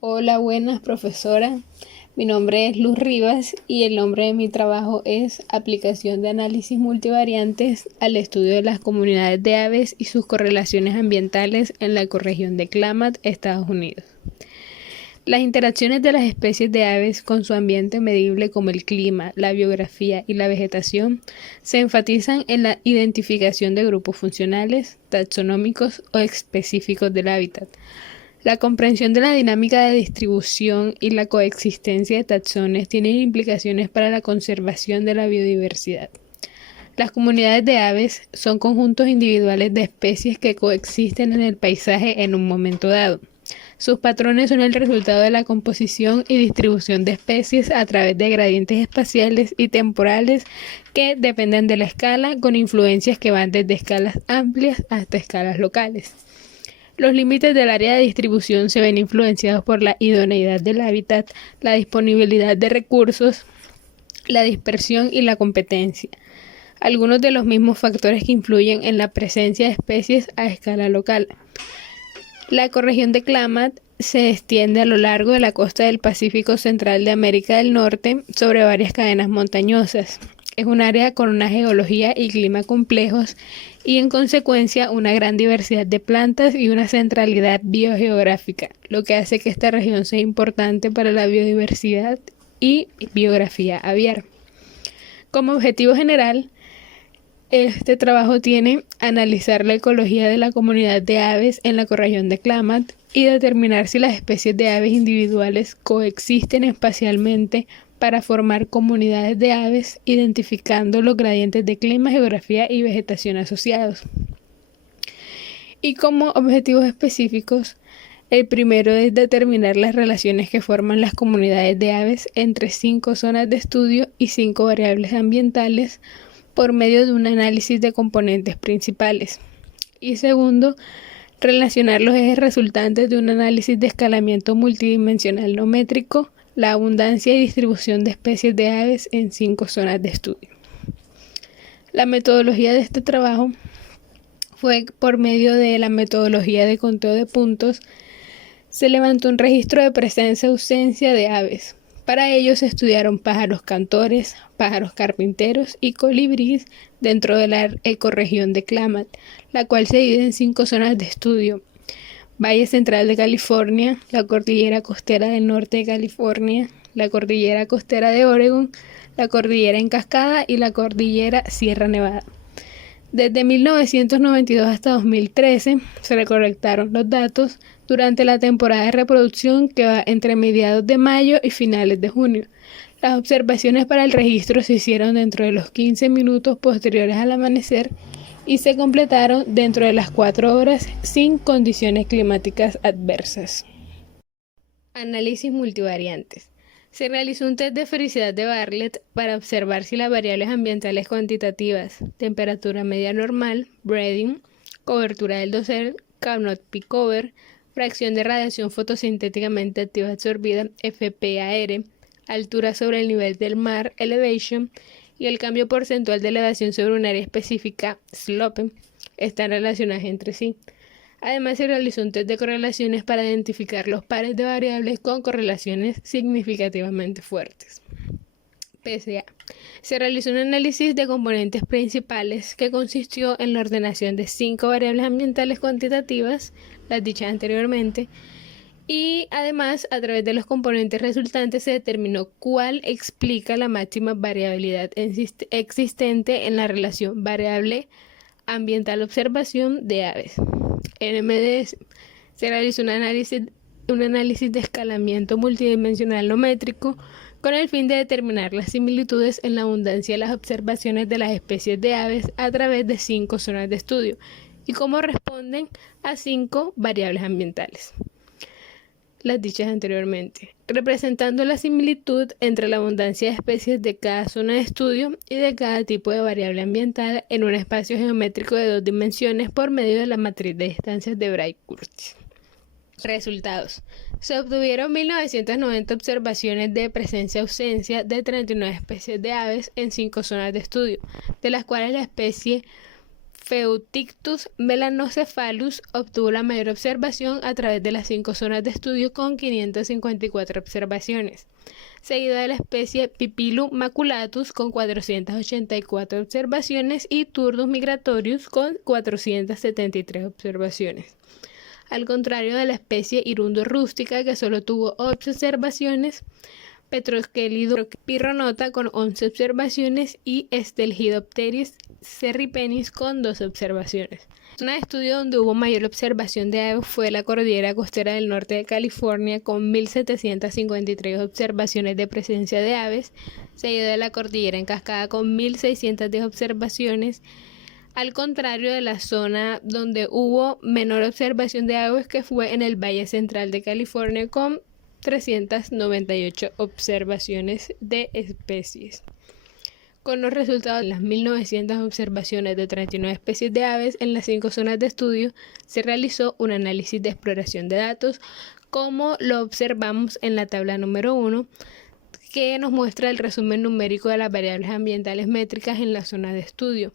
Hola, buenas, profesora. Mi nombre es Luz Rivas y el nombre de mi trabajo es Aplicación de análisis multivariantes al estudio de las comunidades de aves y sus correlaciones ambientales en la ecorregión de Klamath, Estados Unidos. Las interacciones de las especies de aves con su ambiente medible como el clima, la biografía y la vegetación se enfatizan en la identificación de grupos funcionales, taxonómicos o específicos del hábitat. La comprensión de la dinámica de distribución y la coexistencia de taxones tienen implicaciones para la conservación de la biodiversidad. Las comunidades de aves son conjuntos individuales de especies que coexisten en el paisaje en un momento dado. Sus patrones son el resultado de la composición y distribución de especies a través de gradientes espaciales y temporales que dependen de la escala, con influencias que van desde escalas amplias hasta escalas locales. Los límites del área de distribución se ven influenciados por la idoneidad del hábitat, la disponibilidad de recursos, la dispersión y la competencia. Algunos de los mismos factores que influyen en la presencia de especies a escala local. La ecorregión de Klamath se extiende a lo largo de la costa del Pacífico Central de América del Norte sobre varias cadenas montañosas. Es un área con una geología y clima complejos y en consecuencia una gran diversidad de plantas y una centralidad biogeográfica, lo que hace que esta región sea importante para la biodiversidad y biografía aviar. Como objetivo general, este trabajo tiene analizar la ecología de la comunidad de aves en la ecorregión de Klamath y determinar si las especies de aves individuales coexisten espacialmente para formar comunidades de aves, identificando los gradientes de clima, geografía y vegetación asociados. Y como objetivos específicos, el primero es determinar las relaciones que forman las comunidades de aves entre 5 zonas de estudio y 5 variables ambientales por medio de un análisis de componentes principales. Y segundo, relacionar los ejes resultantes de un análisis de escalamiento multidimensional no métrico, la abundancia y distribución de especies de aves en 5 zonas de estudio. La metodología de este trabajo fue por medio de la metodología de conteo de puntos. Se levantó un registro de presencia-ausencia de aves. Para ello se estudiaron pájaros cantores, pájaros carpinteros y colibríes dentro de la ecorregión de Klamath, la cual se divide en 5 zonas de estudio: Valle Central de California, la Cordillera Costera del Norte de California, la Cordillera Costera de Oregon, la Cordillera en Cascada y la Cordillera Sierra Nevada. Desde 1992 hasta 2013 se recolectaron los datos durante la temporada de reproducción que va entre mediados de mayo y finales de junio. Las observaciones para el registro se hicieron dentro de los 15 minutos posteriores al amanecer y se completaron dentro de las 4 horas sin condiciones climáticas adversas. Análisis multivariantes. Se realizó un test de fericidad de Bartlett para observar si las variables ambientales cuantitativas, temperatura media normal, breeding, cobertura del dosel, canopy cover, fracción de radiación fotosintéticamente activa absorbida, FPAR, altura sobre el nivel del mar, elevation, y el cambio porcentual de elevación sobre un área específica, slope, están relacionadas entre sí. Además, se realizó un test de correlaciones para identificar los pares de variables con correlaciones significativamente fuertes. PSA. Se realizó un análisis de componentes principales que consistió en la ordenación de 5 variables ambientales cuantitativas, las dichas anteriormente, y además a través de los componentes resultantes se determinó cuál explica la máxima variabilidad existente en la relación variable ambiental observación de aves. NMDS. Se realizó un análisis de escalamiento multidimensional no métrico con el fin de determinar las similitudes en la abundancia de las observaciones de las especies de aves a través de 5 zonas de estudio y cómo responden a 5 variables ambientales, las dichas anteriormente, representando la similitud entre la abundancia de especies de cada zona de estudio y de cada tipo de variable ambiental en un espacio geométrico de 2 dimensiones por medio de la matriz de distancias de Bray-Curtis. Resultados. Se obtuvieron 1990 observaciones de presencia-ausencia de 39 especies de aves en 5 zonas de estudio, de las cuales la especie Phaeotictus melanocephalus obtuvo la mayor observación a través de las 5 zonas de estudio con 554 observaciones, seguido de la especie Pipilum maculatus con 484 observaciones y Turdus migratorius con 473 observaciones. Al contrario de la especie Hirundo rústica, que solo tuvo 8 observaciones, Petroschelidopsis pirronota con 11 observaciones y Stelhidopteris cerripenis con 2 observaciones. Un estudio donde hubo mayor observación de aves fue la cordillera costera del norte de California con 1.753 observaciones de presencia de aves, seguido de la cordillera en cascada con 1.610 observaciones, al contrario de la zona donde hubo menor observación de aves, que fue en el Valle Central de California con 398 observaciones de especies. Con los resultados de las 1.900 observaciones de 39 especies de aves en las 5 zonas de estudio, se realizó un análisis de exploración de datos, como lo observamos en la tabla número 1, que nos muestra el resumen numérico de las variables ambientales métricas en la zona de estudio.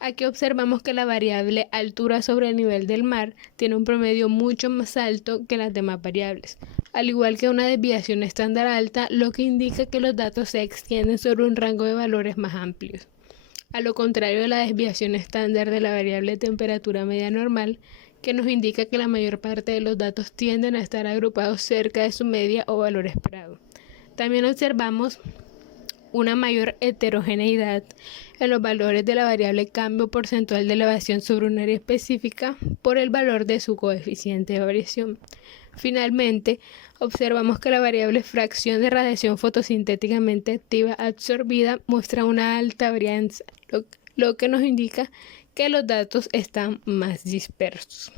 Aquí observamos que la variable altura sobre el nivel del mar tiene un promedio mucho más alto que las demás variables, al igual que una desviación estándar alta, lo que indica que los datos se extienden sobre un rango de valores más amplios. A lo contrario de la desviación estándar de la variable temperatura media normal, que nos indica que la mayor parte de los datos tienden a estar agrupados cerca de su media o valor esperado. También observamos una mayor heterogeneidad en los valores de la variable cambio porcentual de elevación sobre un área específica por el valor de su coeficiente de variación. Finalmente, observamos que la variable fracción de radiación fotosintéticamente activa absorbida muestra una alta varianza, lo que nos indica que los datos están más dispersos.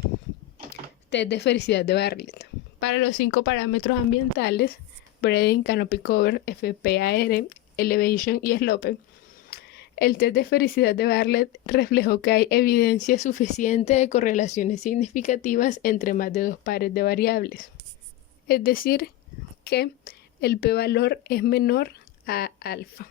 Test de felicidad de Bartlett. Para los 5 parámetros ambientales, Breeding, Canopy Cover, FPAR, Elevation y Slope, el test de felicidad de Bartlett reflejó que hay evidencia suficiente de correlaciones significativas entre más de 2 pares de variables, es decir, que el p-valor es menor a alfa.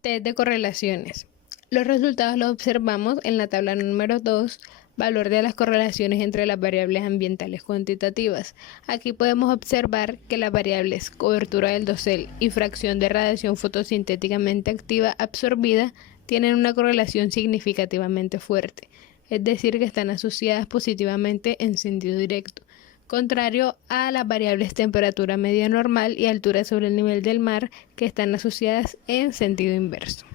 Test de correlaciones. Los resultados los observamos en la tabla número 2, valor de las correlaciones entre las variables ambientales cuantitativas. Aquí podemos observar que las variables cobertura del dosel y fracción de radiación fotosintéticamente activa absorbida tienen una correlación significativamente fuerte, es decir, que están asociadas positivamente en sentido directo, contrario a las variables temperatura media normal y altura sobre el nivel del mar, que están asociadas en sentido inverso.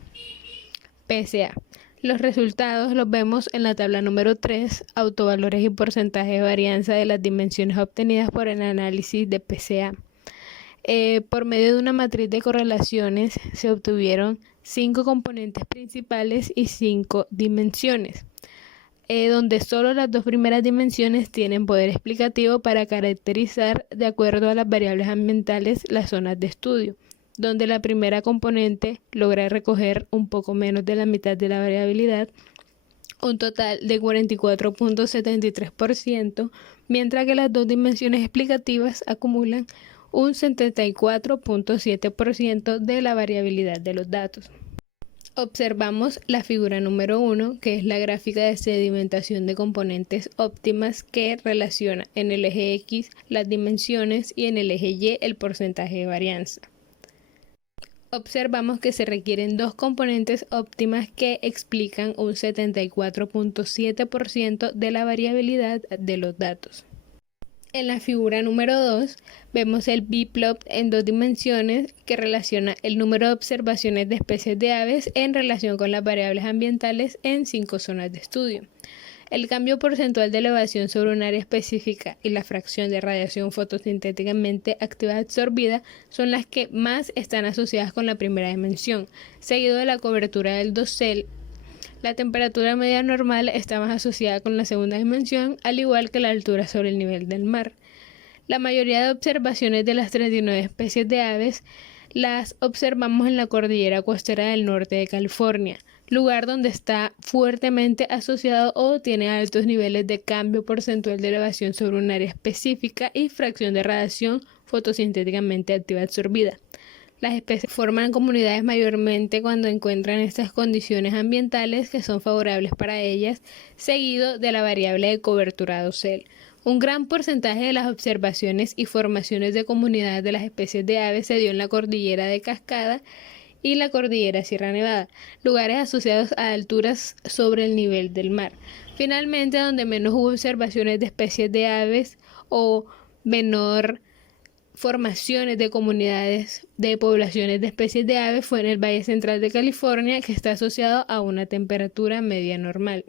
PSA. Los resultados los vemos en la tabla número 3, autovalores y porcentaje de varianza de las dimensiones obtenidas por el análisis de PSA. Por medio de una matriz de correlaciones se obtuvieron 5 componentes principales y 5 dimensiones, donde solo las 2 primeras dimensiones tienen poder explicativo para caracterizar de acuerdo a las variables ambientales las zonas de estudio, donde la primera componente logra recoger un poco menos de la mitad de la variabilidad, un total de 44.73%, mientras que las 2 dimensiones explicativas acumulan un 74.7% de la variabilidad de los datos. Observamos la figura número 1, que es la gráfica de sedimentación de componentes óptimas que relaciona en el eje X las dimensiones y en el eje Y el porcentaje de varianza. Observamos que se requieren 2 componentes óptimas que explican un 74.7% de la variabilidad de los datos. En la figura número 2 vemos el biplot en 2 dimensiones que relaciona el número de observaciones de especies de aves en relación con las variables ambientales en 5 zonas de estudio. El cambio porcentual de elevación sobre un área específica y la fracción de radiación fotosintéticamente activa absorbida son las que más están asociadas con la primera dimensión, seguido de la cobertura del dosel. La temperatura media normal está más asociada con la segunda dimensión, al igual que la altura sobre el nivel del mar. La mayoría de observaciones de las 39 especies de aves las observamos en la cordillera costera del norte de California, lugar donde está fuertemente asociado o tiene altos niveles de cambio porcentual de elevación sobre un área específica y fracción de radiación fotosintéticamente activa absorbida. Las especies forman comunidades mayormente cuando encuentran estas condiciones ambientales que son favorables para ellas, seguido de la variable de cobertura dosel. Un gran porcentaje de las observaciones y formaciones de comunidades de las especies de aves se dio en la cordillera de Cascada y la cordillera Sierra Nevada, lugares asociados a alturas sobre el nivel del mar. Finalmente, donde menos hubo observaciones de especies de aves o menor formaciones de comunidades de poblaciones de especies de aves fue en el Valle Central de California, que está asociado a una temperatura media normal.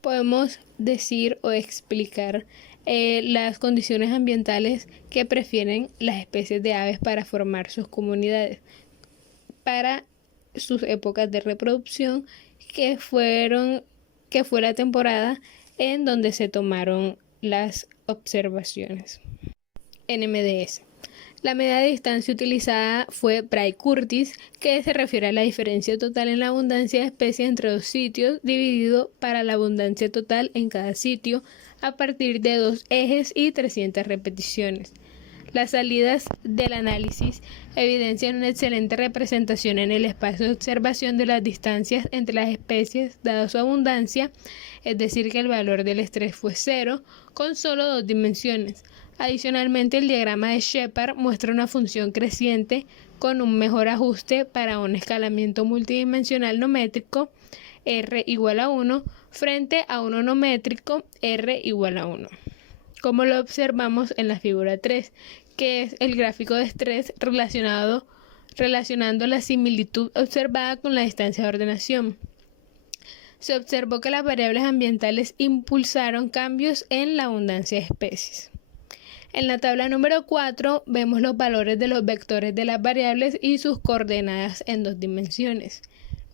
Podemos decir o explicar las condiciones ambientales que prefieren las especies de aves para formar sus comunidades para sus épocas de reproducción, que fue la temporada en donde se tomaron las observaciones. NMDS. La medida de distancia utilizada fue Bray-Curtis, que se refiere a la diferencia total en la abundancia de especies entre dos sitios, dividido para la abundancia total en cada sitio, a partir de 2 ejes y 300 repeticiones. Las salidas del análisis evidencian una excelente representación en el espacio de observación de las distancias entre las especies, dada su abundancia, es decir, que el valor del estrés fue 0, con solo 2 dimensiones. Adicionalmente, el diagrama de Shepard muestra una función creciente con un mejor ajuste para un escalamiento multidimensional no métrico, R igual a 1, frente a uno no métrico, R igual a 1. Como lo observamos en la figura 3, que es el gráfico de estrés relacionando la similitud observada con la distancia de ordenación. Se observó que las variables ambientales impulsaron cambios en la abundancia de especies. En la tabla número 4 vemos los valores de los vectores de las variables y sus coordenadas en 2 dimensiones.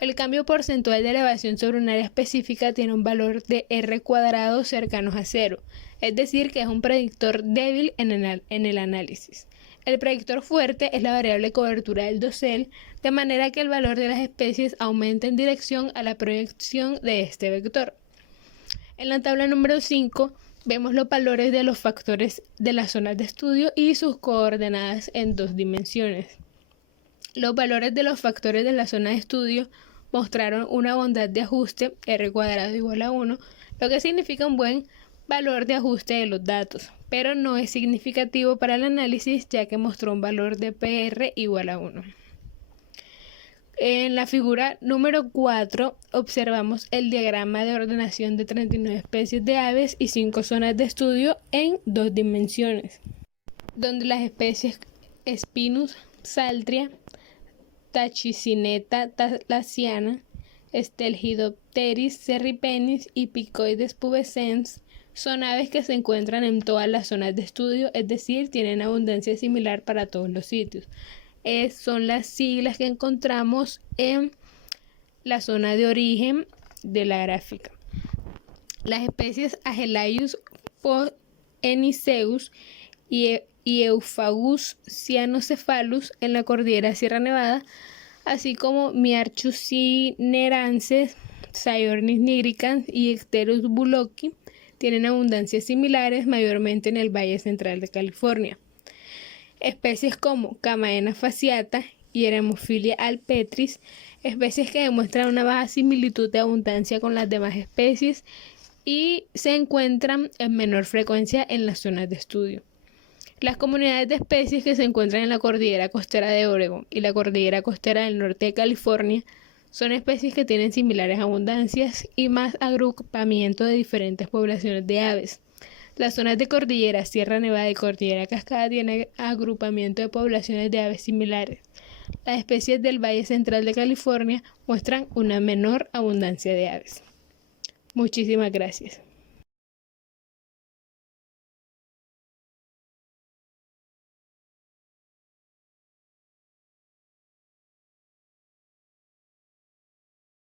El cambio porcentual de elevación sobre un área específica tiene un valor de R cuadrado cercanos a 0, es decir, que es un predictor débil en el análisis. El predictor fuerte es la variable cobertura del dosel, de manera que el valor de las especies aumenta en dirección a la proyección de este vector. En la tabla número 5 vemos los valores de los factores de las zonas de estudio y sus coordenadas en 2 dimensiones. Los valores de los factores de la zona de estudio mostraron una bondad de ajuste R cuadrado igual a 1, lo que significa un buen valor de ajuste de los datos, pero no es significativo para el análisis ya que mostró un valor de PR igual a 1. En la figura número 4 observamos el diagrama de ordenación de 39 especies de aves y 5 zonas de estudio en 2 dimensiones, donde las especies Spinus, Saltria, Tachycyneta thalassiana, Stelhidopteris cerripenis y Picoides pubescens son aves que se encuentran en todas las zonas de estudio, es decir, tienen abundancia similar para todos los sitios. Son las siglas que encontramos en la zona de origen de la gráfica. Las especies Agelaius poeniceus y Euphagus cyanocephalus en la cordillera Sierra Nevada, así como Miarchus cinerances, Sciornis nigricans y Pterus bullockii, tienen abundancias similares mayormente en el Valle Central de California. Especies como Camaena fasciata y Eremophilia alpetris, especies que demuestran una baja similitud de abundancia con las demás especies y se encuentran en menor frecuencia en las zonas de estudio. Las comunidades de especies que se encuentran en la cordillera costera de Oregon y la cordillera costera del norte de California son especies que tienen similares abundancias y más agrupamiento de diferentes poblaciones de aves. Las zonas de cordillera Sierra Nevada y cordillera Cascada tienen agrupamiento de poblaciones de aves similares. Las especies del Valle Central de California muestran una menor abundancia de aves. Muchísimas gracias.